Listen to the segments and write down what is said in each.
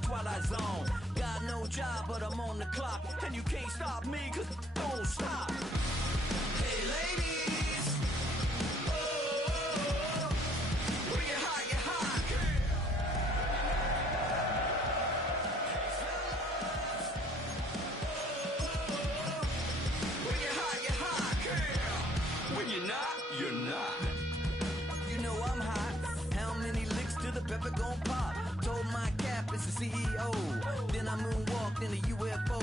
the twilight zone. Got no job, but I'm on the clock, and you can't stop me, cause don't stop. Hey ladies, oh, when you're hot, you're hot. Hey fellas, oh, when you're hot, you're hot. When you're not, you're not. You know I'm hot. How many licks till the pepper gon' pop? Told my cap it's the CEO. Then I moonwalked in a UFO.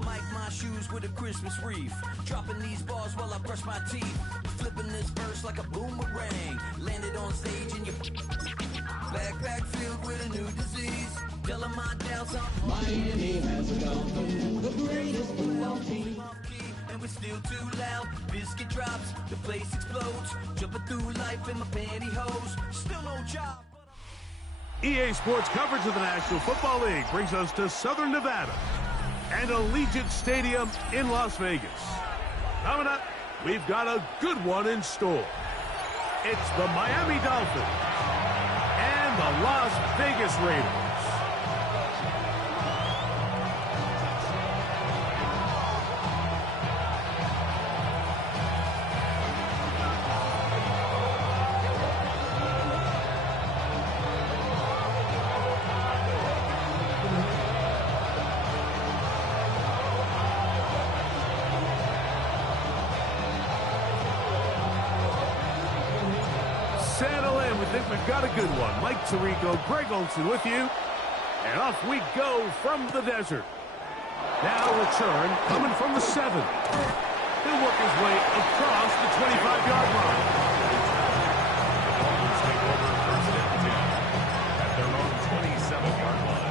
Mic my shoes with a Christmas wreath. Dropping these bars while I brush my teeth. Flipping this verse like a boomerang. Landed on stage in your backpack filled with a new disease. Telling my doubts I'm Miami has a Dolphin, the greatest football team. And we're still too loud. Biscuit drops, the place explodes. Jumping through life in my pantyhose. Still no job. EA Sports coverage of the National Football League brings us to Southern Nevada and Allegiant Stadium in Las Vegas. Coming up, we've got a good one in store. It's the Miami Dolphins and the Las Vegas Raiders. Settle in. We think we've got a good one. Mike Tirico, Greg Olsen with you. And off we go from the desert. Now return coming from the 7. He'll work his way across the 25-yard line. Dolphins take over first and 10 at their own 27-yard line.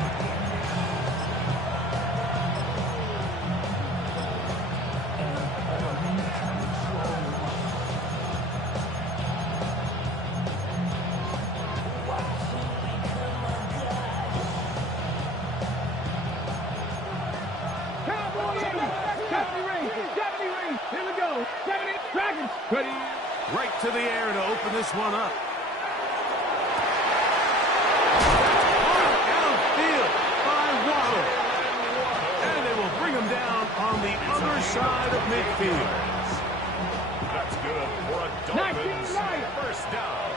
Right to the air to open this one up. Downfield by Waddle. And they will bring him down on the other side of midfield. That's good for a Dolphins first down.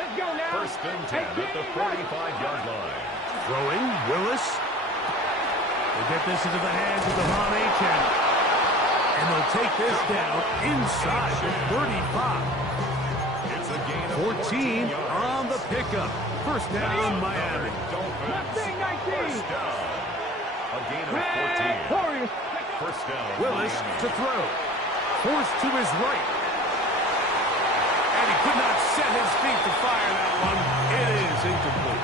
Let's go now. First and 10 at the 45-yard line. Throwing, Willis. They get this into the hands of Devon Achane. And they'll take this down inside the 35. It's a gain of 14 on the pickup. First down, Miami. Dolphins. First down. A gain of 14. First down. Willis Miami. to throw. Forced to his right. And he could not set his feet to fire that one. It is incomplete.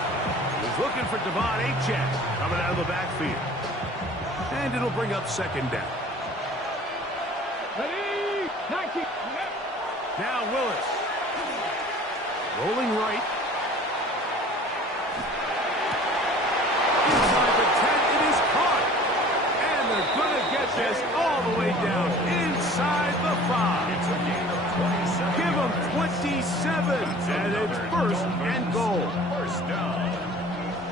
He's looking for Devon Achane coming out of the backfield. And it'll bring up second down. Now Willis. Rolling right. Inside the 10, it is caught. And they're going to get this all the way down inside the 5. It's a gain of 27. Give them 27. And it's first and goal. First down.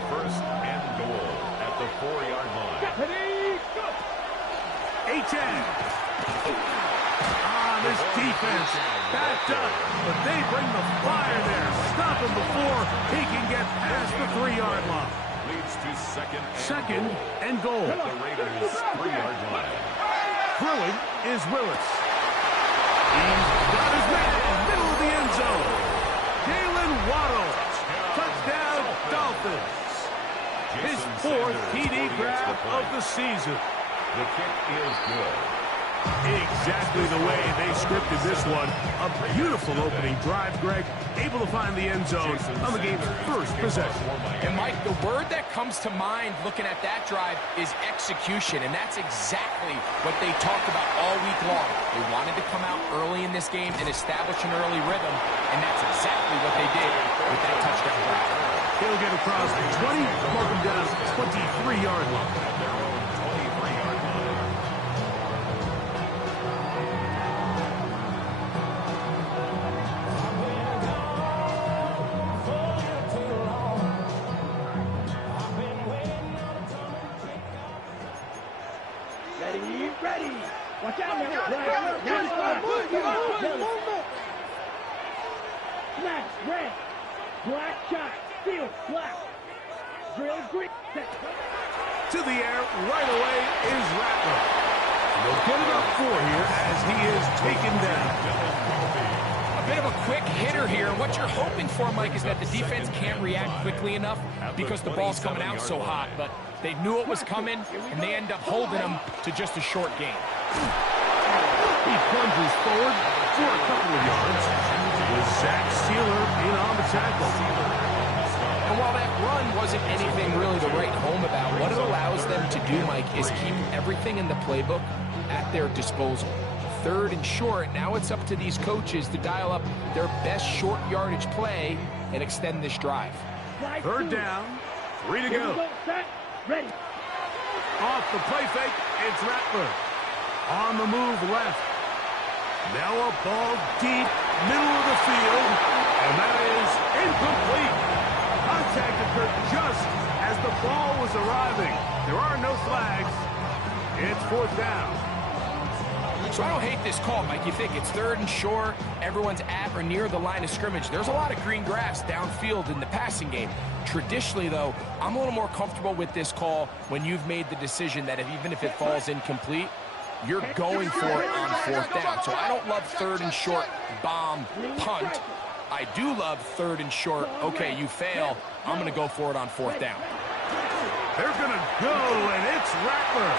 First and goal at the 4-yard line. A-10. This defense backed up, but they bring the fire there. Stop him before he can get past the 3-yard line. Leads to second and goal. at the Raiders' 3-yard line. Throwing is Willis. He's got his man, middle of the end zone. Jalen Waddle. Touchdown, Dolphins. His 4th TD grab of the season. The kick is good. Exactly the way they scripted this one. A beautiful opening drive, Greg. Able to find the end zone on the game's first possession. And, Mike, the word that comes to mind looking at that drive is execution, and that's exactly what they talked about all week long. They wanted to come out early in this game and establish an early rhythm, and that's exactly what they did with that touchdown drive. He'll get across the 20, mark him down at the 23-yard line. At their own 23-yard line. Ready. Watch out now. Smash, red. Black shot. Steel, black. Drill, green. To the air right away is Rattler. They'll get it up 4 here as he is taken down. A bit of a quick hitter here. What you're hoping for, Mike, is that the defense can't react quickly enough because the ball's coming out so hot. But they knew it was coming, and they end up holding them to just a short gain. He plunges forward for a couple of yards with Zach Sealer in on the tackle. And while that run wasn't anything really to write home about, what it allows them to do, Mike, is keep everything in the playbook at their disposal. 3rd and short, now it's up to these coaches to dial up their best short yardage play and extend this drive. 3rd down, 3 to go. Ready. Off the play fake, it's Rattler. On the move left. Now a ball deep, middle of the field, and that is incomplete. Contact occurred just as the ball was arriving. There are no flags. It's 4th down. So I don't hate this call, Mike. You think it's 3rd and short, everyone's at or near the line of scrimmage. There's a lot of green grass downfield in the passing game. Traditionally, though, I'm a little more comfortable with this call when you've made the decision that even if it falls incomplete, you're going for it on 4th down. So I don't love 3rd and short bomb punt. I do love 3rd and short. Okay, you fail. I'm going to go for it on 4th down. They're going to go, and it's Rattler.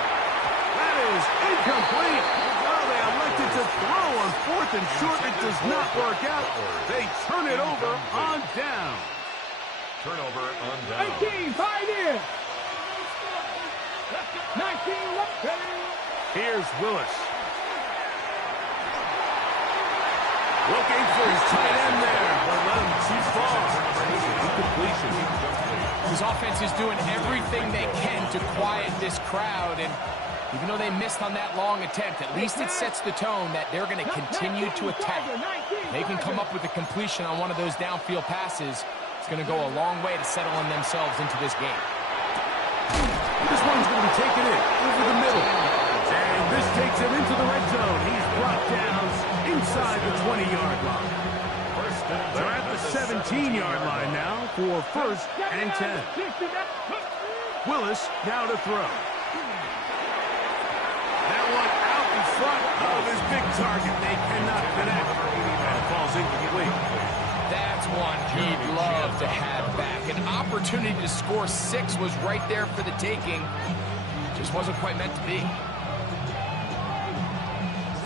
That is incomplete. Oh, they elected to throw on 4th and short. It does not work out. They turn it over on down. Turnover on down. 19, 5 in. 19, ready. Here's Willis. Looking for his tight end there, but let him too far. Incompletion. This offense is doing everything they can to quiet this crowd, and even though they missed on that long attempt, at least it sets the tone that they're going to continue to attack. They can come up with a completion on one of those downfield passes. It's going to go a long way to settling themselves into this game. This one's going to be taken in over the middle. And this takes him into the red zone. He's brought down inside the 20-yard line. They're at the 17-yard line now for 1st and 10. Willis now to throw. That one out in front of his big target. They cannot connect. And it falls incomplete. That's one he'd love to have back. An opportunity to score 6 was right there for the taking. Just wasn't quite meant to be.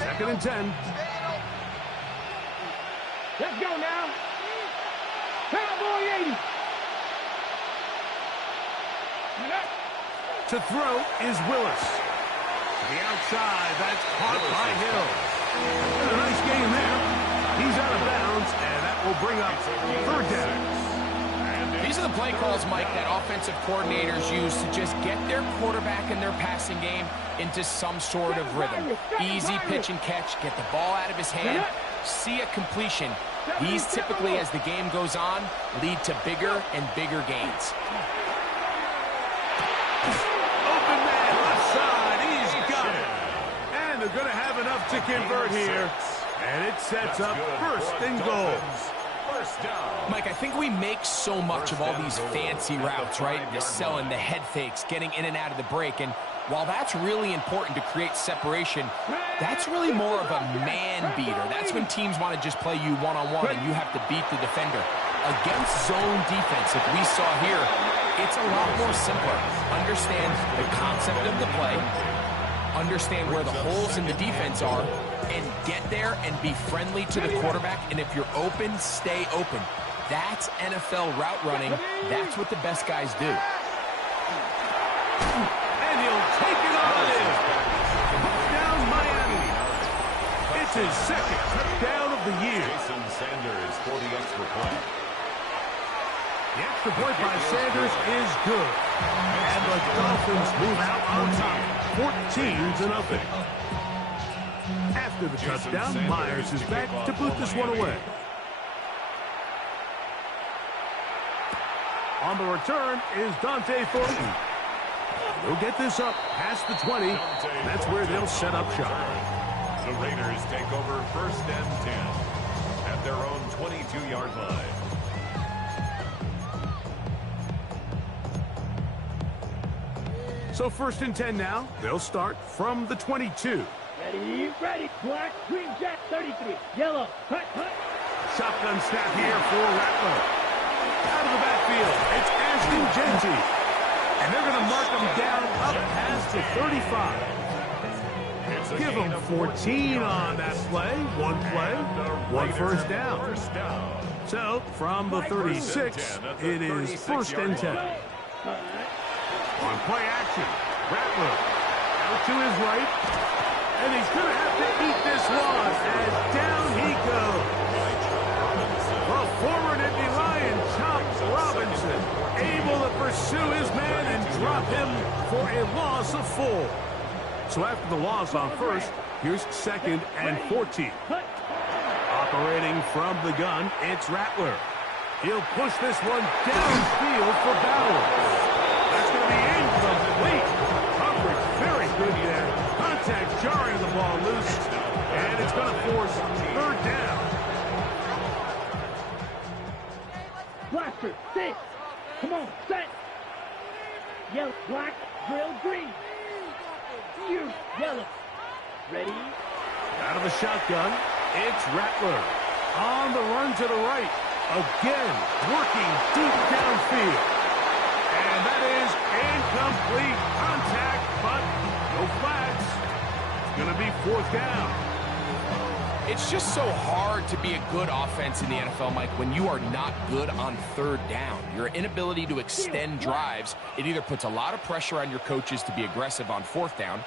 2nd and 10. Let's go now. Cowboy 80. To throw is Willis. To the outside, that's caught by Hill. And a nice game there. He's out of bounds, and that will bring up 3rd down. These are the play calls, Mike, that offensive coordinators use to just get their quarterback and their passing game into some sort of rhythm. Easy pitch and catch, get the ball out of his hand, see a completion. These typically, as the game goes on, lead to bigger and bigger gains. Open man, left side, he's got it. And they're going to have enough to convert here. And it sets up 1st and goal. Mike, I think we make so much of all these fancy routes, right? The selling, the head fakes, getting in and out of the break. And while that's really important to create separation, that's really more of a man beater. That's when teams want to just play you one-on-one and you have to beat the defender. Against zone defense, if we saw here, it's a lot more simpler. Understand the concept of the play, understand where the holes in the defense are, and get there and be friendly to the quarterback. And if you're open, stay open. That's NFL route running. That's what the best guys do. And he'll take it on in. Touchdown, Miami. It's his 2nd touchdown of the year. Jason Sanders for the extra point. The extra point by Sanders is good. And the Dolphins move out on top, 14-0. After the touchdown, Myers is back to boot this one away. On the return is Dante Thornton. They'll get this up past the 20. That's where they'll set up shop. The Raiders take over 1st and 10 at their own 22-yard line. So 1st and 10 now. They'll start from the 22. Ready. Black, green, jet, 33. Yellow, hut. Shotgun snap here for Rattler. Out of the backfield, it's Ashton Jeanty. And they're going to mark him down up past the 35. Give him 14 on that play. One play, one first down. So from the 36, it is 1st and 10. On play action, Rattler out to his right. And he's going to have to eat this one as down he goes. The former Nittany Lion, Chop Robinson, able to pursue his man and drop him for a loss of 4. So after the loss on 1st, here's 2nd and 14. Operating from the gun, it's Rattler. He'll push this one downfield for Bowers. That's going to be incomplete. Coverage very good there. Contact jarring the ball loose, and it's going to force 3rd down. Blaster, 6. Come on, set. Yellow, black, drill, green. You, yellow. Ready? Out of the shotgun, it's Rattler. On the run to the right. Again, working deep downfield. And that is incomplete contact, but no flags. It's going to be 4th down. It's just so hard to be a good offense in the NFL, Mike, when you are not good on 3rd down. Your inability to extend drives, it either puts a lot of pressure on your coaches to be aggressive on 4th down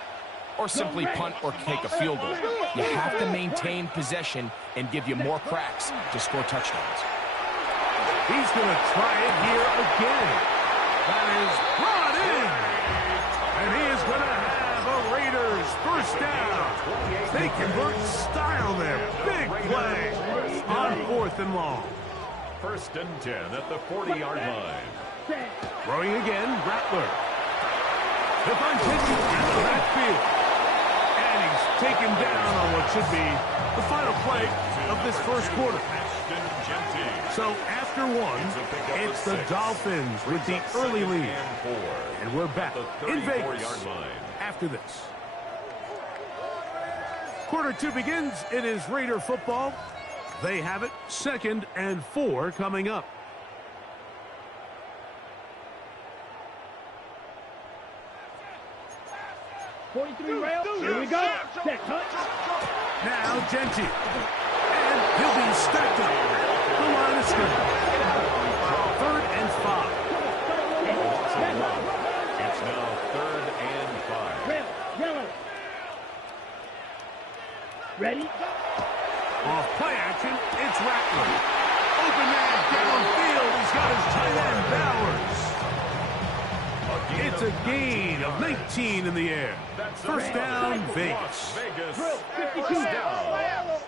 or simply punt or take a field goal. You have to maintain possession and give you more cracks to score touchdowns. He's going to try it here again. That is brought in. And he is going to have a Raiders 1st down. They convert style there. Big play on 4th and long. 1st and 10 at the 40-yard line. Throwing again, Rattler. The punt hits him in the backfield. And he's taken down on what should be the final play of this 1st quarter. So after 1, it's the Dolphins with the early lead. And we're back in Vegas after this. Quarter 2 begins. It is Raider football. They have it. 2nd and 4 coming up. Here we go. Set, touch. Now Jeanty. And he'll be stacked up. The line is good. 3rd and 5. It's now 3rd and 5. Red, yellow. Ready? Off play action, it's Rattler. Open man downfield. He's got his tight end Bowers. It's a gain of 19 in the air. 1st down, Vegas. First down.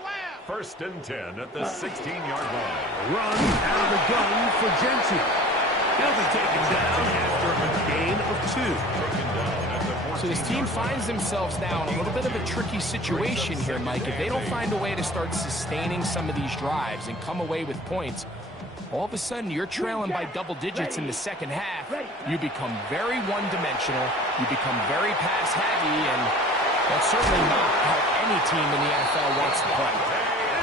1st and 10 at the 16-yard line. Run out of the gun for Jeanty. He'll be taken down after a gain of 2. So this team finds themselves now in a little bit of a tricky situation here, Mike. If they don't find a way to start sustaining some of these drives and come away with points, all of a sudden you're trailing by double digits in the 2nd half. You become very one-dimensional. You become very pass-heavy, and that's certainly not how any team in the NFL wants to play.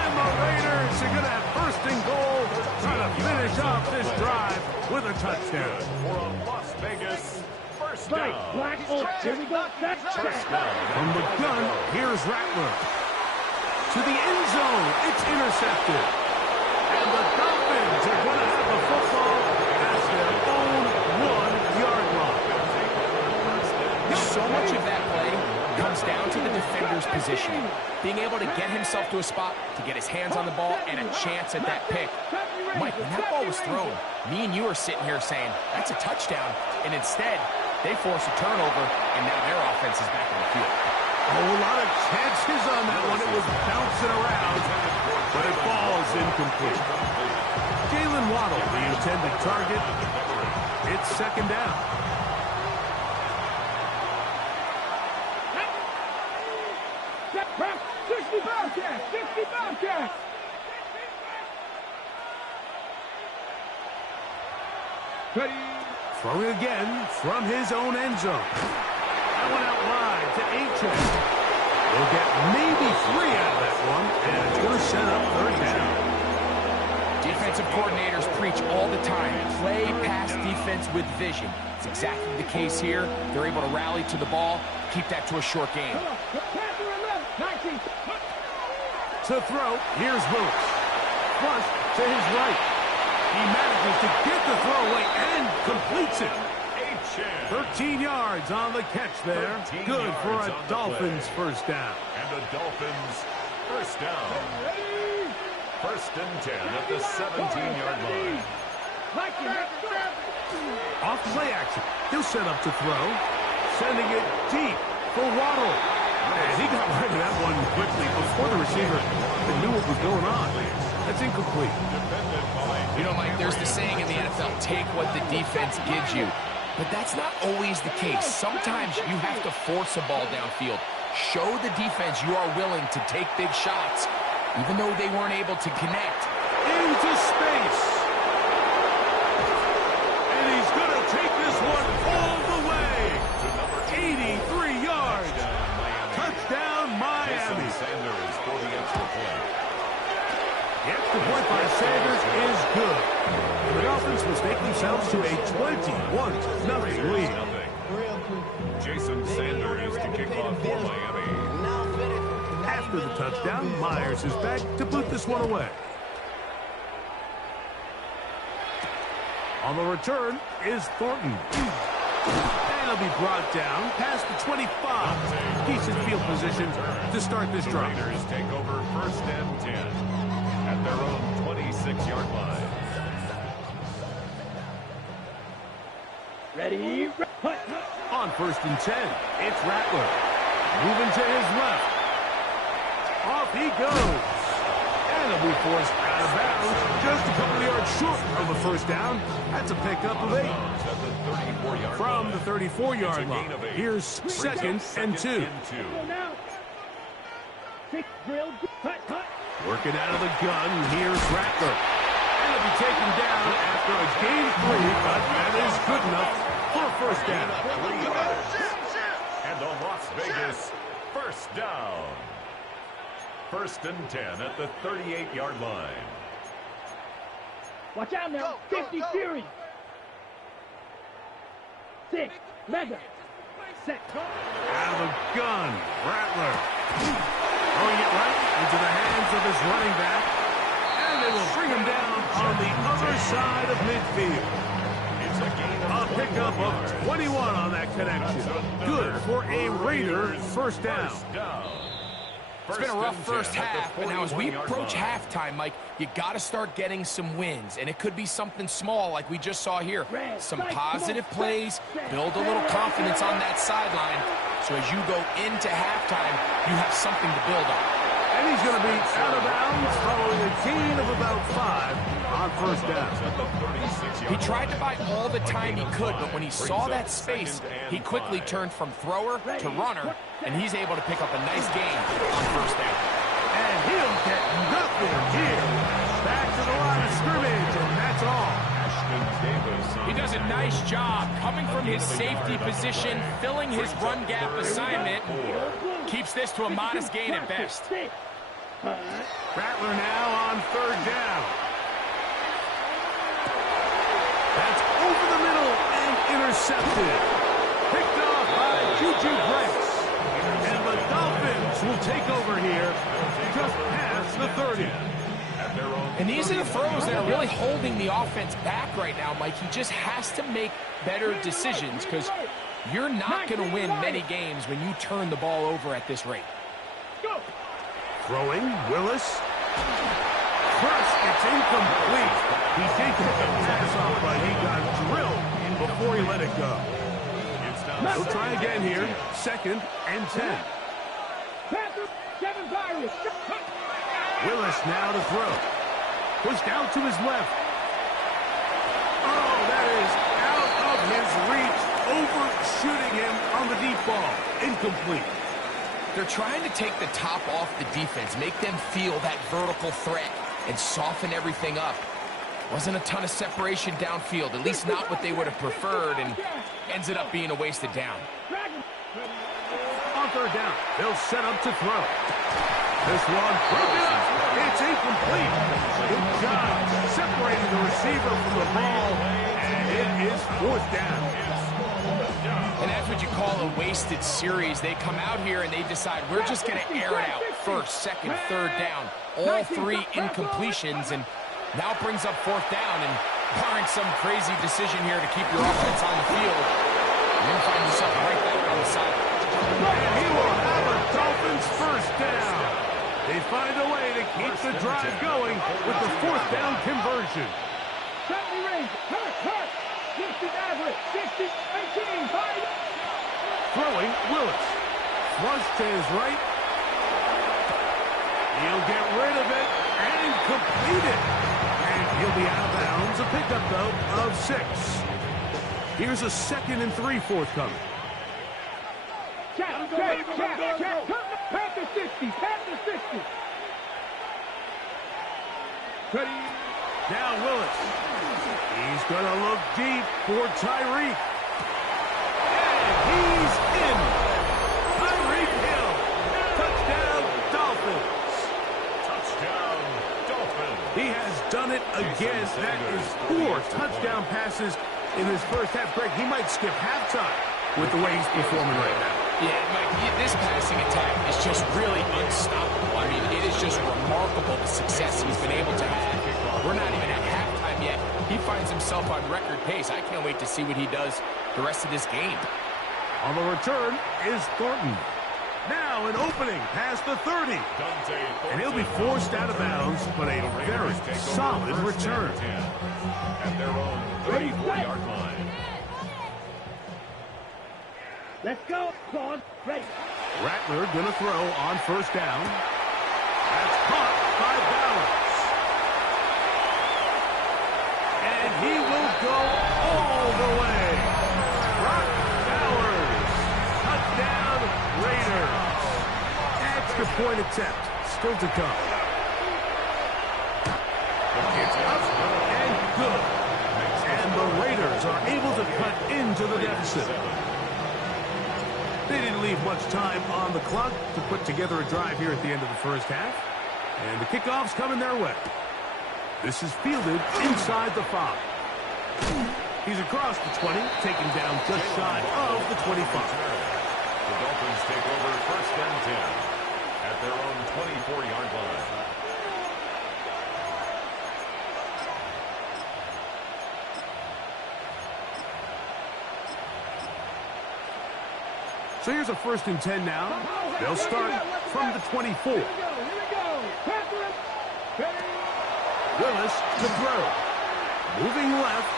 And the Raiders are going to have 1st and goal, trying to finish off this drive with a touchdown. For a Las Vegas first down. Black, here we go. From the gun, here's Rattler. To the end zone, it's intercepted. And the Dolphins are going to have the football at their own 1-yard line. So much of that play comes down to the defender's position. Being able to get himself to a spot, to get his hands on the ball, and a chance at that pick. Mike, when that ball was thrown, me and you are sitting here saying, that's a touchdown. And instead, they force a turnover, and now their offense is back on the field. A whole lot of chances on that one. It was bouncing around, but it falls incomplete. Jalen Waddle, the intended target. It's 2nd down. 60 Bobcats! 60 Bobcats! Ready? Throwing again from his own end zone. That one out wide to Achane. We'll get maybe 3 out of that one, and it's going to set up third down. Defensive coordinators preach all the time, play pass defense with vision. It's exactly the case here. They're able to rally to the ball, keep that to a short game. To throw, here's Lewis. Flush to his right. He manages to get the throw away and completes it. 13 yards on the catch there. Good for a Dolphins first down. And the Dolphins first down. First and 10 at the 17-yard line. Off play action. He'll set up to throw. Sending it deep for Waddle. And he got rid of that one quickly before the receiver knew what was going on. That's incomplete. You know, Mike, there's the saying in the NFL, take what the defense gives you. But that's not always the case. Sometimes you have to force a ball downfield. Show the defense you are willing to take big shots, even though they weren't able to connect. Into space. And he's going to take this one all the way. 83 yards. Touchdown, Miami. Jason Sanders for the extra point. The extra point by Sanders is good. The Dolphins mistake themselves to a 21-0 lead. Jason Sanders to kick off for Miami. After the touchdown, Myers is back to boot this one away. On the return is Thornton. And he'll be brought down past the 25. Decent field position to start this drive. Raiders take over first and 10 at their own 26-yard line. Ready? On first and 10, it's Rattler. Moving to his left. Off he goes. And he'll be forced out of bounds. Just a couple of yards short of the first down. That's a pickup of 8. From the 34-yard line. Here's second and 2. Working out of the gun, here's Rattler. And he'll be taken down after a gain 3, but that is good enough for a first down. 3 yards. And the Las Vegas first down. First and 10 at the 38-yard line. Watch out now. 50 Fury. 6. Mega. Set. Out of the gun, Rattler. Throwing it right into the hands of his running back. And they will bring him down on the other side of midfield. A pickup of 21 on that connection. Good for a Raider first down. It's been a rough first half, but now as we approach halftime, Mike, you got to start getting some wins, and it could be something small like we just saw here. Some positive plays, build a little confidence on that sideline, so as you go into halftime, you have something to build on. And he's going to be out of bounds following a gain of about 5 on first down. He tried to buy all the time he could, but when he saw that space, he quickly turned from thrower to runner, and he's able to pick up a nice gain on first down. And he'll get nothing here. Back to the line of scrimmage, and that's all. He does a nice job coming from his safety position, filling his run gap assignment, keeps this to a modest gain at best. Rattler now on third down. That's over the middle and intercepted. Picked off by Juju Brents. And the Dolphins will take over here just past the 30. And these are the throws that are really holding the offense back right now, Mike. He just has to make better decisions because you're not going to win many games when you turn the ball over at this rate. Throwing, Willis. First, it's incomplete. He did get the pass off, but he got drilled before he let it go. He'll try again here. Second and 10. Willis now to throw. Pushed out to his left. Oh, that is out of his reach. Overshooting him on the deep ball. Incomplete. They're trying to take the top off the defense, make them feel that vertical threat, and soften everything up. Wasn't a ton of separation downfield, at least not what they would have preferred, and ends it up being a wasted down. On third down, they'll set up to throw. This one broken up. It's incomplete. Good job separating the receiver from the ball, and it is fourth down. And that's what you call a wasted series. They come out here and they decide we're just going to air it out. First, second, third down. All three incompletions, and now brings up fourth down. And barring some crazy decision here to keep your offense on the field, you're going to find yourself right back on the side. And he will have a Dolphins first down. They find a way to keep the drive going with the fourth down conversion. Throwing, Willis. Flush to his right. He'll get rid of it and complete it. And he'll be out of bounds. A pickup, though, of 6. Here's a 2nd and 3 forthcoming. Check. Panther 60. Now Willis. He's going to look deep for Tyreek. And he's in. Tyreek Hill. Touchdown, Dolphins. Touchdown, Dolphins. He has done it again. That is 4 touchdown passes in his first half. Greg, he might skip halftime with the way he's performing right now. Yeah, Mike, this passing attack is just really unstoppable. I mean, it is just remarkable the success he's been able to have. We're not even at halftime yet. He finds himself on record pace. I can't wait to see what he does the rest of this game. On the return is Thornton. Now an opening past the 30. And he'll be forced out of bounds, but a very solid return. At their own 34-yard line. Let's go. Pause. Ready. Rattler going to throw on first down. That's caught by Bowers. And he will go all the way. Brock Bowers. Touchdown, Raiders. Extra point attempt. Still to come. It's up and good. And the Raiders are able to cut into the deficit. They didn't leave much time on the clock to put together a drive here at the end of the first half. And the kickoff's coming their way. This is fielded inside the 5. He's across the 20, taken down just shy of the 25. The Dolphins take over first and 10 at their own 24-yard line. So here's a first and 10 now. They'll start from the 24. Willis to throw. Moving left.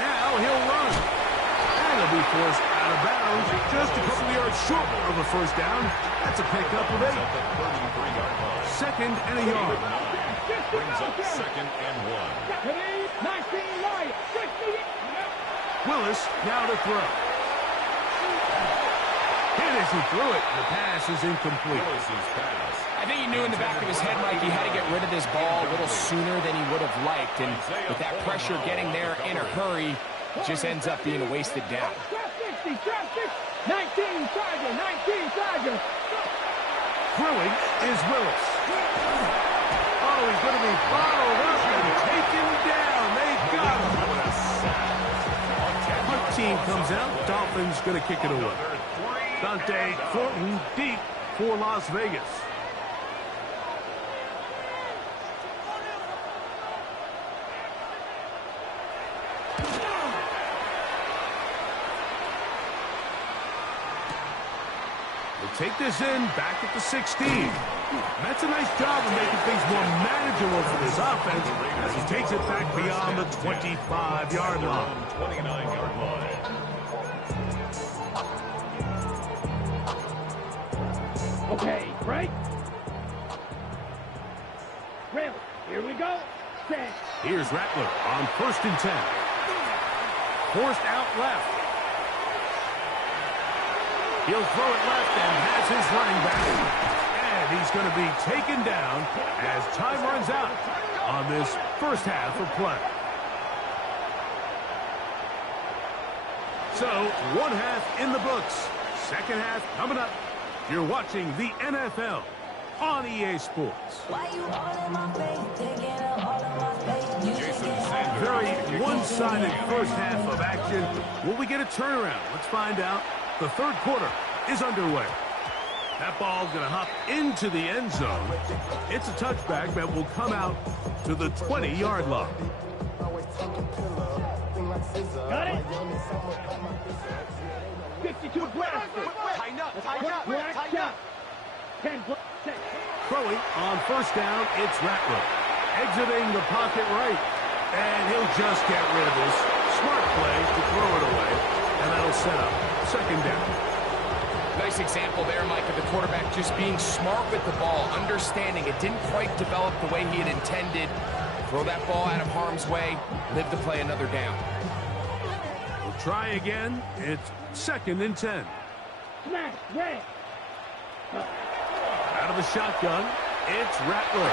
Now he'll run. And he'll be forced out of bounds just a couple of yards short of a first down. That's a pickup of 8. 33-yard line. Second and a yard. Brings up second and 1. Willis now to throw. Hit as he threw it. The pass is incomplete. Willis's pass. I think he knew in the back of his head, Mike, he had to get rid of this ball a little sooner than he would have liked. And with that pressure getting there in a hurry, it just ends up being a wasted down. 19 Tiger. Throwing is Willis. Oh, he's going to be bottled up and taken down. They got him. Punt team comes out. Dolphins going to kick it away. Dante Thornton deep for Las Vegas. They take this in back at the 16. That's a nice job of making things more manageable for this offense as he takes it back beyond the 25-yard line. 29-yard line. Okay, break. Ready. Here we go. Set. Here's Rattler on first and 10. Forced out left. He'll throw it left and has his running back. And he's going to be taken down as time runs out on this first half of play. So, one half in the books. Second half coming up. You're watching the NFL on EA Sports. Very one-sided first half of action. Will we get a turnaround? Let's find out. The third quarter is underway. That ball's going to hop into the end zone. It's a touchback that will come out to the 20-yard line. Got it? 52 blast. Tighten up, tighten up, tighten up. 10 blast. Throwing on first down, it's Rattler. Exiting the pocket right. And he'll just get rid of this. Smart play to throw it away. And that'll set up second down. Nice example there, Mike, of the quarterback just being smart with the ball, understanding it didn't quite develop the way he had intended. Throw that ball out of harm's way, live to play another down. We'll try again. It's second and 10. Smash, red. Out of the shotgun, it's Rattler.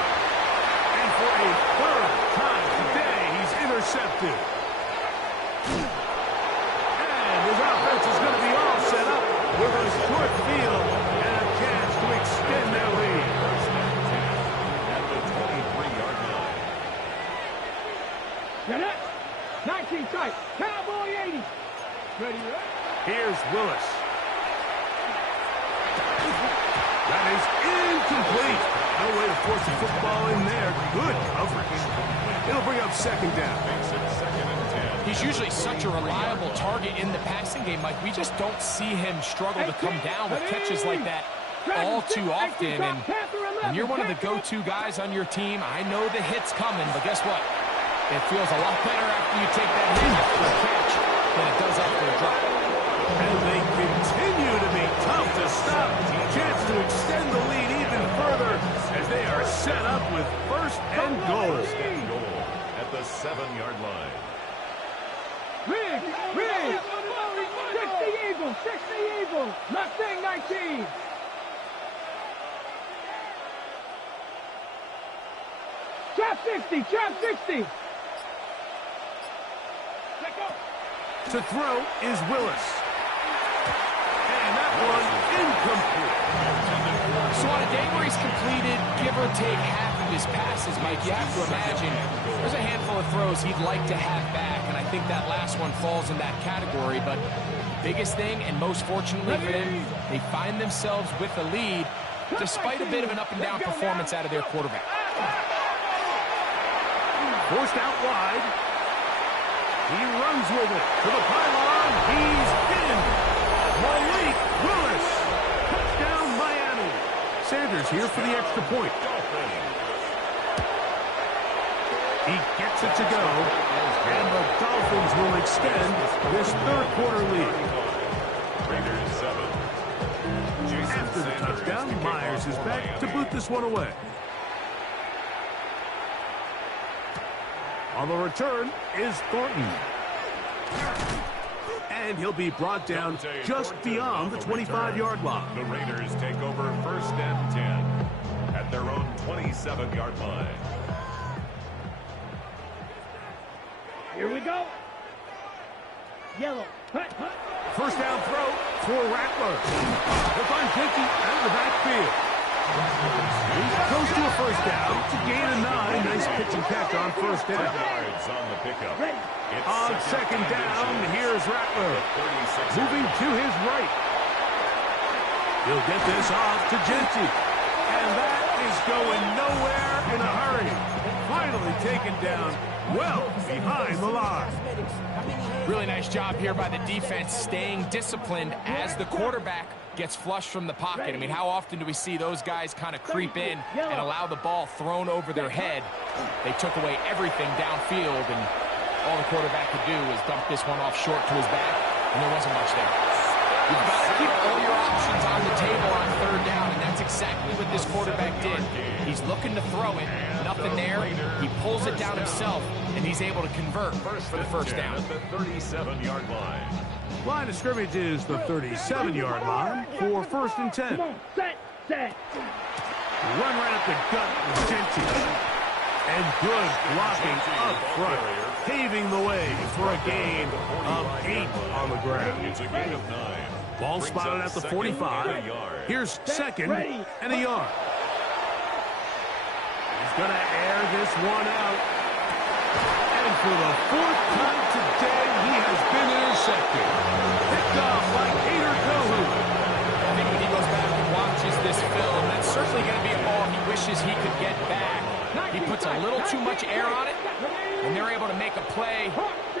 And for a third time today, he's intercepted. And his offense is going to be all set up with a short field and a chance to extend their lead. At the 23-yard line. You're next. 19 tight. Cowboy 80. Ready, right? Here's Willis. That is incomplete. No way to force the football in there. Good coverage. It'll bring up second down. Makes it second and 10. He's usually such a reliable target in the passing game, Mike. We just don't see him struggle to come down with catches like that all too often. And when you're one of the go-to guys on your team, I know the hit's coming, but guess what? It feels a lot better after you take that hit after a catch than it does after a drop. And they continue to be tough to stop. Chance to extend the lead even further as they are set up with first and goal. First and goal at the 7-yard line. Rig. 60 Eagles. Mustang 19. Trap 60. To throw is Willis. And that one incomplete. So on a day where he's completed, give or take half of his passes, Mike, you have to imagine there's a handful of throws he'd like to have back, and I think that last one falls in that category. But biggest thing, and most fortunately for them, they find themselves with a lead despite a bit of an up-and-down performance out of their quarterback. Forced out wide. He runs with it to the pylon. He's in. Malik Willis. Touchdown, Miami. Sanders here for the extra point. He gets it to go. And the Dolphins will extend this third quarter lead. Raiders 7. After the touchdown, Myers is back to boot this one away. On the return is Thornton. And he'll be brought down just beyond the 25-yard line. The Raiders take over first and 10 at their own 27-yard line. Here we go. Yellow. Hut. First down throw for Rattler. They'll find Pinky out of the backfield. He goes to a first down to gain a 9. Nice pitch and catch on first down. Yards on the pickup. It's On second down, here's Rattler. Moving to his right. He'll get this off to Genty. And that is going nowhere in a hurry. Finally taken down well behind the line. Really nice job here by the defense, staying disciplined as the quarterback gets flushed from the pocket. I mean, how often do we see those guys kind of creep in and allow the ball thrown over their head? They took away everything downfield, and all the quarterback could do was dump this one off short to his back, and there wasn't much there. You've got to keep all your options on the table on third down, and that's exactly what this quarterback did. He's looking to throw it, nothing there. He pulls it down himself, and he's able to convert for the first down. At the 37-yard line. Line of scrimmage is the 37-yard line for 1st and 10. Come on, set. Run right up the gut with Gentry. And good blocking up front, paving the way for a gain of 8 on the ground. It's a gain of 9. Ball spotted at the 45. Here's 2nd and a yard. He's going to air this one out. And for the 4th time today, he has been intercepted. Picked off by Kader Kohou. I think when he goes back and watches this film, that's certainly going to be a ball he wishes he could get back. He puts a little too much air on it, and they're able to make a play,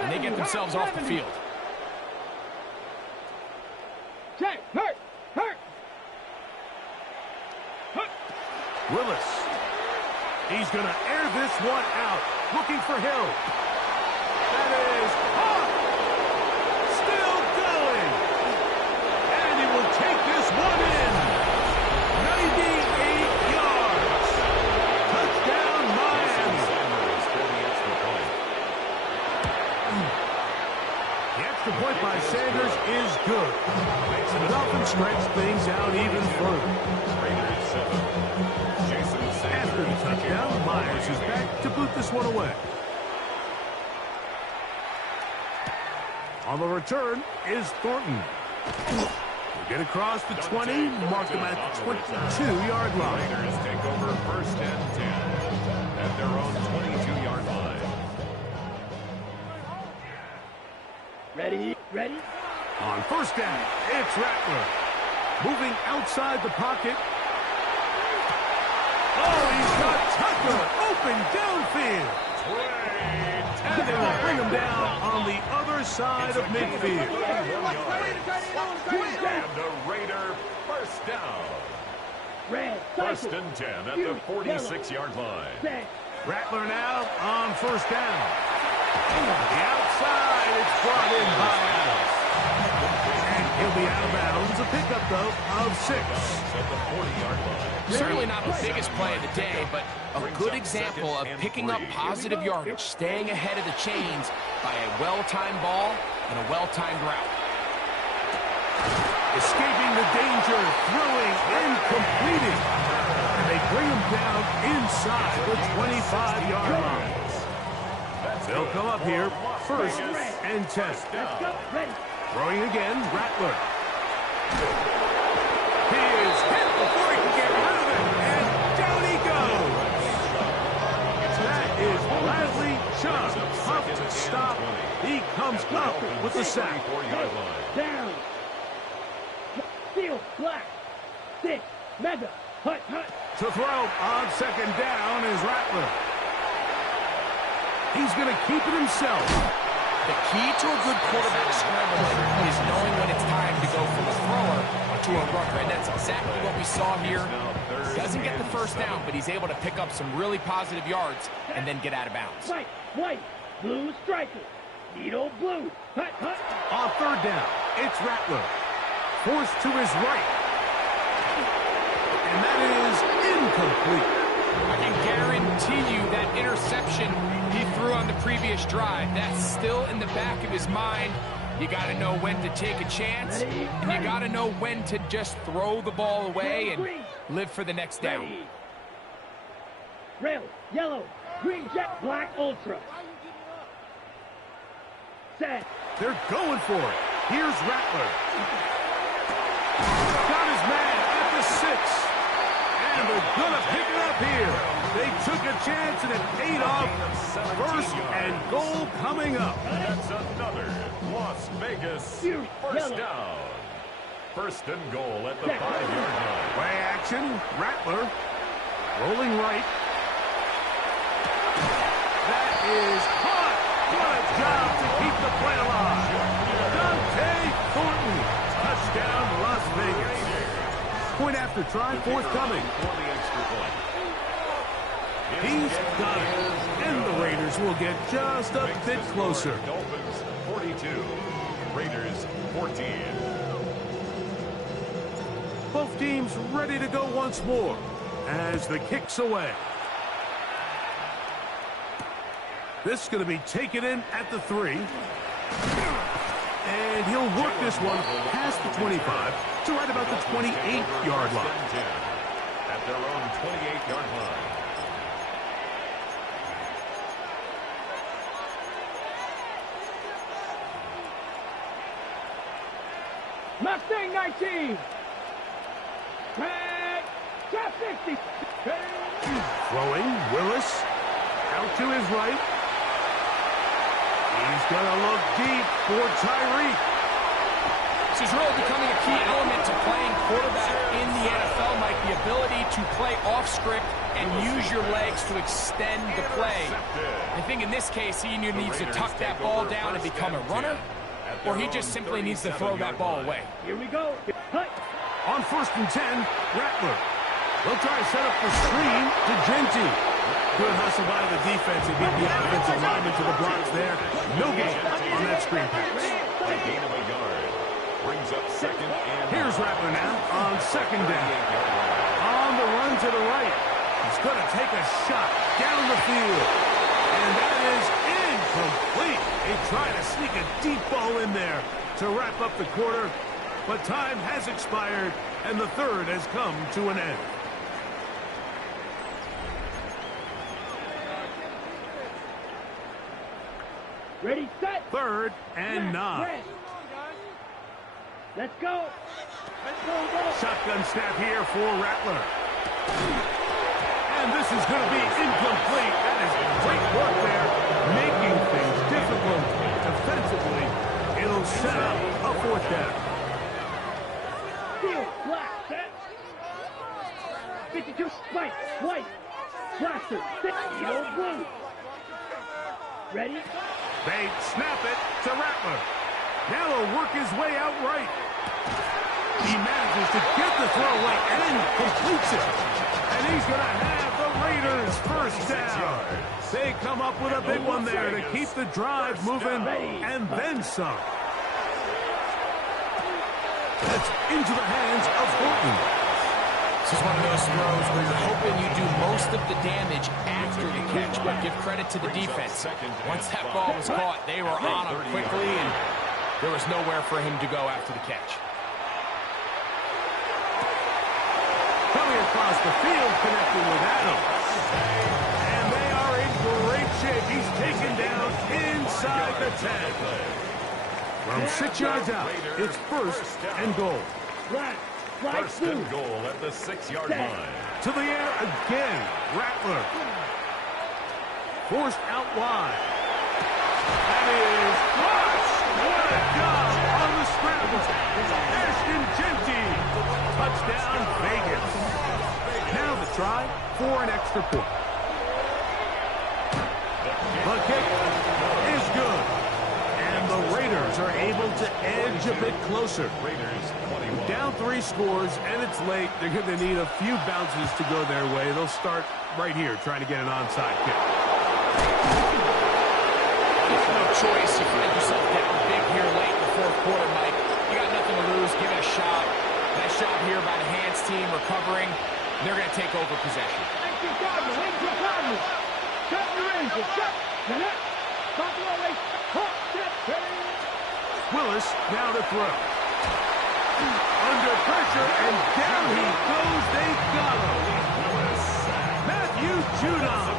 and they get themselves off the field. Willis. He's going to air this one out. Looking for Hill. That is hot. Still going. And he will take this one in. 98 yards. Touchdown, Miami. The extra point by Sanders is good. And the Dolphins stretch things out even further. After the touchdown, Myers is back to boot this one away. On the return is Thornton. They get across the 20, mark them at the 22-yard line. Raiders take over 1st and 10 at their own 22-yard line. Ready? On 1st down, it's Rattler. Moving outside the pocket. Oh, he's got Tucker open downfield. And they will bring him down on the other side of midfield. And a Raider 1st down. 1st and 10 at the 46-yard line. Rattler now on 1st down. The outside, it's brought in by Adams. And he'll be out of bounds. A pickup, though, of 6. At the 40-yard line. Certainly not the biggest play of the day, but a good example of picking up positive yardage, staying ahead of the chains by a well-timed ball and a well-timed route. Escaping the danger, throwing and completing. And they bring him down inside the 25-yard line. They'll come up here 1st and 10. Throwing again, Rattler. He is hit before he can get rid of it, and down he goes. That is Bradley Chubb. Tough to stop. He comes up with the sack. Down. Steel, black. 6, mega, hut. To throw on 2nd down is Rattler. He's going to keep it himself. The key to a good quarterback scrambling is knowing when it's time to go from a thrower to a runner, and that's exactly what we saw here. Doesn't get the 1st down, but he's able to pick up some really positive yards and then get out of bounds. White, blue striker, needle blue, hut. On 3rd down, it's Rattler. Forced to his right. And that is incomplete. I can guarantee you that interception he threw on the previous drive, that's still in the back of his mind. You got to know when to take a chance, and you got to know when to just throw the ball away and live for the next down. Red, yellow, green jet, black ultra. Set. They're going for it. Here's Rattler. Got his man at the 6. And they're going to pick it up here. They took a chance and it paid off. 1st and goal coming up. That's another Las Vegas 1st down. 1st and goal at the 5-yard line. Play action. Rattler rolling right. That is hot. What a job to keep the play alive. Dante Thornton. Touchdown, Las Vegas. Point after try, forthcoming. He's got it. And the Raiders will get just a bit closer. Dolphins 42, Raiders 14. Both teams ready to go once more as the kick's away. This is going to be taken in at the 3. And he'll work this one past the 25 to right about the 28-yard line. At their own 28-yard line. Mustang 19. Red. Top 50. Throwing, Willis out to his right. He's going to look deep for Tyreek. This is really becoming a key element to playing quarterback in the NFL, Mike, the ability to play off script and use your legs to extend the play. I think in this case, he either needs to tuck that ball down and become a runner, or he just simply needs to throw that ball away. Here we go. Hut. On 1st and 10, Rattler. They'll try to set up the screen to Genty. Good hustle by the defense. He beat the offensive lineman to the blocks there. No gain on that screen pass. A gain of a yard. Brings up 2nd and... Here's Rattler now on 2nd down. On the run to the right. He's going to take a shot down the field. And that is incomplete. He tried to sneak a deep ball in there to wrap up the quarter. But time has expired, and the third has come to an end. Ready, set. 3rd and 9. Red. Let's go. Let's go. Shotgun snap here for Rattler. And this is going to be incomplete. That is great work there, making things difficult defensively. It'll set up a 4th down. Field, black, set. 52, white, white. Blaster, set, yellow, blue. Ready? They snap it to Rattler. Now he'll work his way out right. He manages to get the throw away and completes it. And he's going to have the Raiders first down. They come up with a big one there to keep the drive moving and then some. That's into the hands of Horton. This is one of those throws where you're hoping you do most of the damage after the catch, but give credit to the defense. Once that ball was caught, they were on him quickly, and there was nowhere for him to go after the catch. Coming across the field, connecting with Adams. And they are in great shape. He's taken down inside the 10. From 6 yards out, it's 1st and goal. Black, First and goal at the 6-yard line. To the air again, Rattler. Forced out wide. That is flush. What a job on the scramble. Ashton Genty. Touchdown, Vegas. Now the try for an extra point. The kick is good. And the Raiders are able to edge a bit closer. Down 3 scores, and it's late. They're going to need a few bounces to go their way. They'll start right here trying to get an onside kick. There's no choice. You find yourself down big here late in the 4th quarter, Mike. You got nothing to lose. Give it a shot. Nice job here by the hands team recovering. They're going to take over possession. Willis now to throw. Under pressure, and down he goes. They got him. Matthew Judon.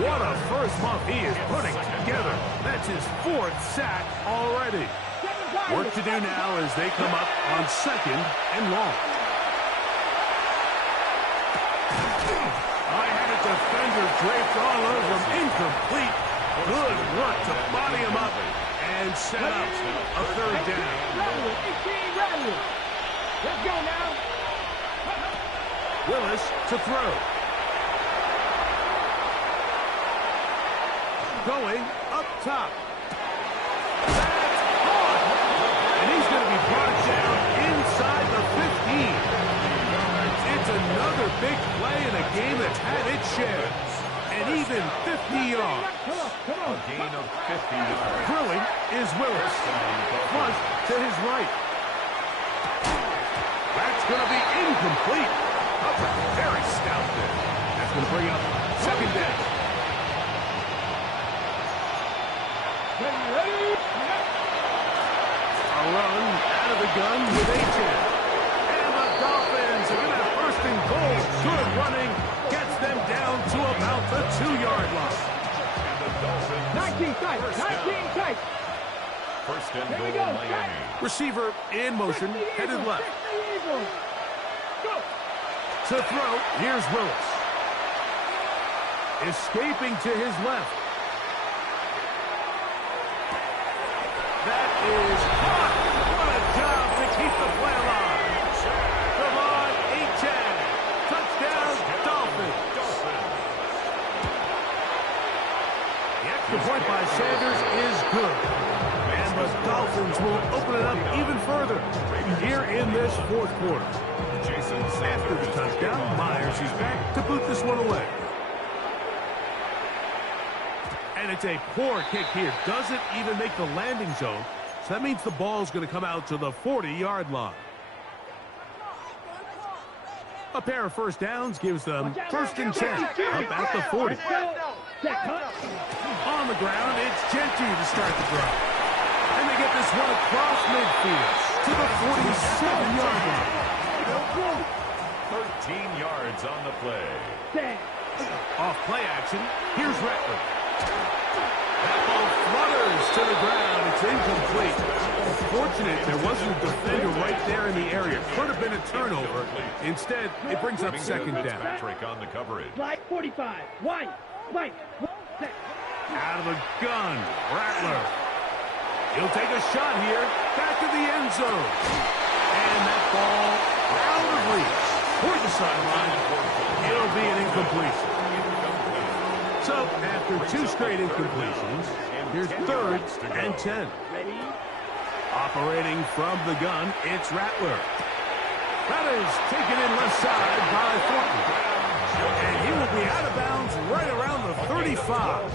What a first month he is putting together. That's his 4th sack already. Work to do now as they come up on 2nd and long. I had a defender draped all over him. Incomplete. Good work to body him up and set up a 3rd down. Let's go now. Willis to throw. Going up top. That's caught. And he's going to be brought down inside the 15. It's another big play in a game that's had its share. And even 50 yards. A gain of 50 yards. Drilling is Willis. Flush to his right. That's going to be incomplete. Very stout there. That's going to bring up 2nd down. run out of the gun with Achane. And the Dolphins are going to have first and goal. Good running. Gets them down to about the 2-yard line. 19 tight. 19 tight. First and goal, Miami. Receiver in motion, headed left. To throw, here's Willis. Escaping to his left. That is caught. What a job to keep the play alive. Devon Achane. Touchdown, Dolphins. The extra point by Sanders is good. And the Dolphins will open it up even further here in this fourth quarter. After the touchdown, Myers is back to boot this one away. And it's a poor kick here. Doesn't even make the landing zone. So that means the ball's going to come out to the 40-yard line. A pair of first downs gives them first and 10 up at the 40. On the ground, it's Gentry to start the drive. And they get this one across midfield to the 47-yard line. 13 yards on the play. Off play action, here's Rattler. That ball flutters to the ground. It's incomplete. Fortunate there wasn't a defender right there in the area. Could have been a turnover. Instead, it brings up second down. Patrick on the coverage. Slide 45. White. Out of the gun, Rattler. He'll take a shot here. Back to the end zone. And that ball out of reach. Toward the sideline. It'll be an incompletion. So, after two straight incompletions, here's third and 10. Operating from the gun, it's Rattler. That is taken in left side by Thornton. And he will be out of bounds right around the 35.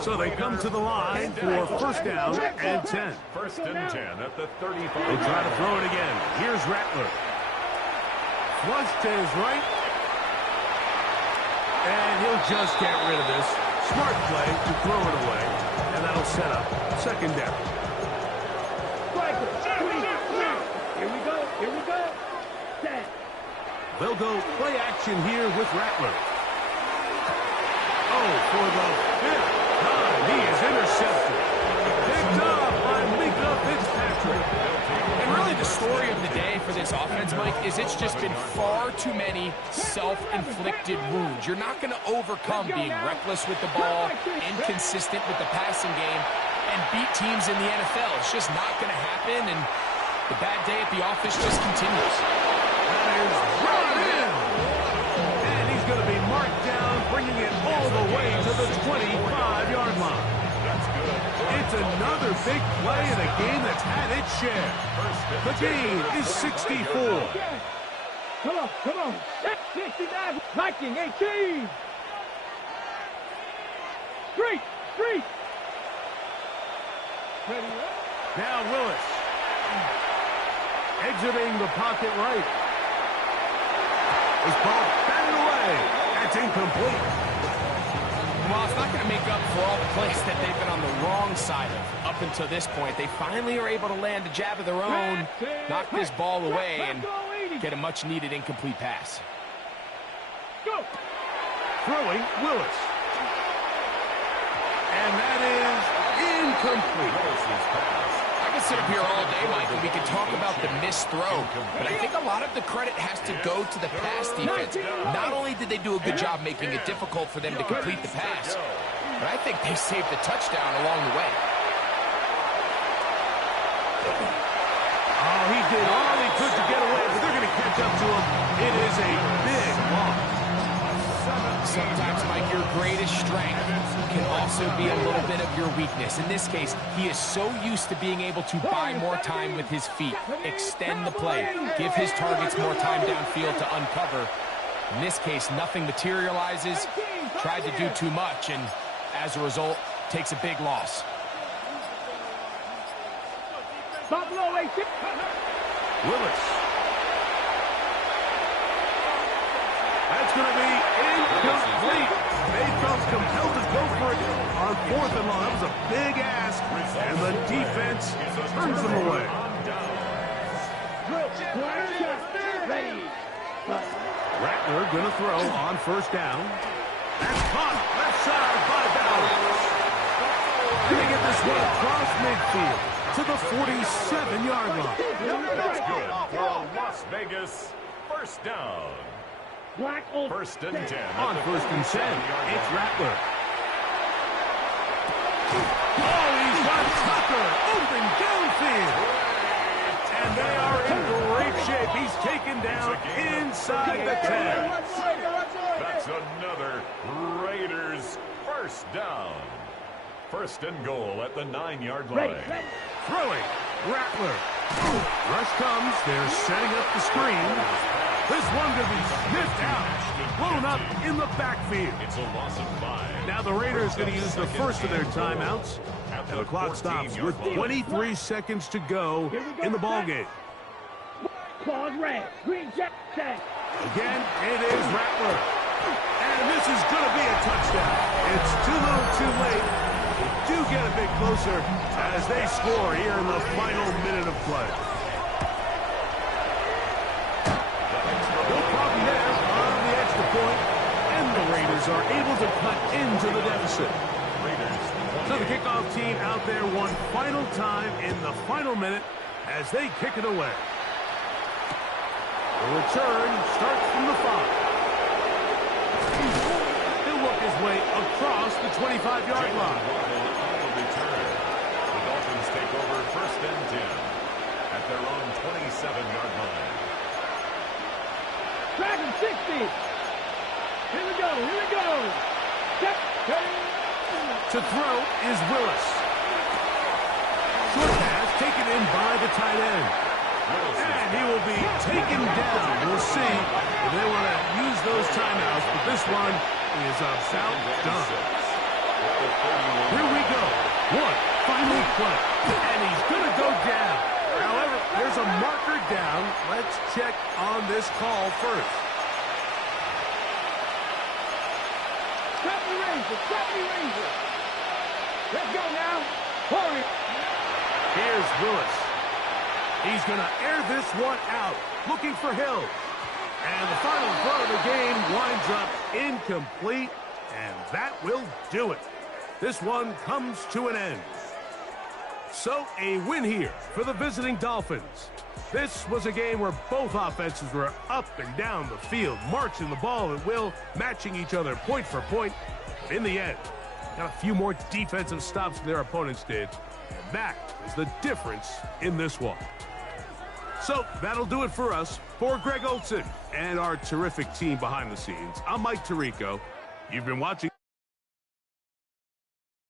So they come to the line for first down and 10. First and 10 at the 35. They try to throw it again. Here's Rattler. Flush to his right. And he'll just get rid of this. Smart play to throw it away. And that'll set up second down. Here we go. 10. They'll go play action here with Rattler. Oh, for the fifth time, he is intercepted. Picked up by Minkah Fitzpatrick. And really the story of the day for this offense, Mike, is it's just been far too many self-inflicted wounds. You're not going to overcome being reckless with the ball, inconsistent with the passing game, and beat teams in the NFL. It's just not going to happen, and the bad day at the office just continues. That is brought in. And he's going to be marked down, bringing it all the way to the 25-yard line. It's another big play in a game that's had its share. The gain is 64. Come on. 69. Viking 18. Street. Ready up. Now Willis. Exiting the pocket right. This ball batted away. That's incomplete. Well, it's not going to make up for all the plays that they've been on the wrong side of up until this point. They finally are able to land a jab of their own, knock this ball away, and get a much-needed incomplete pass. Go. Throwing Willis. And that is incomplete. Willis's pass. I could sit up here all day, Mike, and we could talk about the missed throw, but I think a lot of the credit has to go to the pass defense. Not only did they do a good job making it difficult for them to complete the pass, but I think they saved the touchdown along the way. Oh, he did all he could to get away, but they're going to catch up to him. It is a big loss. Sometimes, Mike, your greatest strength can also be a little bit of your weakness. In this case, he is so used to being able to buy more time with his feet, extend the play, give his targets more time downfield to uncover. In this case, nothing materializes, tried to do too much, and as a result, takes a big loss. Buffalo 18. Willis. That's going to be incomplete. They felt compelled to go for it on 4th and long. That was a big ask, and the defense turns them away. Rattler going to throw on 1st down. That's caught left side by Bowers. And they get this one across midfield to the 47-yard line. That's good for a Las Vegas 1st down. 1st and 10. On 1st and 10, it's Rattler. Oh, he's got Tucker open downfield. And they are in great shape. He's taken down inside the 10. That's another Raiders 1st down. 1st and goal at the 9-yard line. Throwing, Rattler. Rush comes. They're setting up the screen. This one going to be sniffed out. Blown up in the backfield. It's a loss of 5. Now the Raiders going to use the first of their timeouts. And the clock stops with 23 seconds to go in the ballgame. Again, it is Rattler. And this is going to be a touchdown. It's too little too late. They do get a bit closer as they score here in the final minute of play. No problem there on the extra point, and the Raiders are able to cut into the deficit. So the kickoff team out there one final time in the final minute as they kick it away. The return starts from the 5. He'll work his way across the 25-yard line. The Dolphins take over 1st and 10 at their own 27-yard line. Dragon 60. Here we go. To throw is Willis. Short pass taken in by the tight end. And he will be taken down. We'll see if they want to use those timeouts, but this one is about done. Here we go. One final play. And he's going to go down. However, there's a marker down. Let's check on this call first. Stop the Ranger. Let's go now. Hurry. Here's Willis. He's going to air this one out, looking for Hill. And the final throw of the game winds up incomplete, and that will do it. This one comes to an end. So a win here for the visiting Dolphins. This was a game where both offenses were up and down the field, marching the ball at will, matching each other point for point. But in the end, got a few more defensive stops than their opponents did. And that is the difference in this one. So that'll do it for us. For Greg Olson and our terrific team behind the scenes, I'm Mike Tirico. You've been watching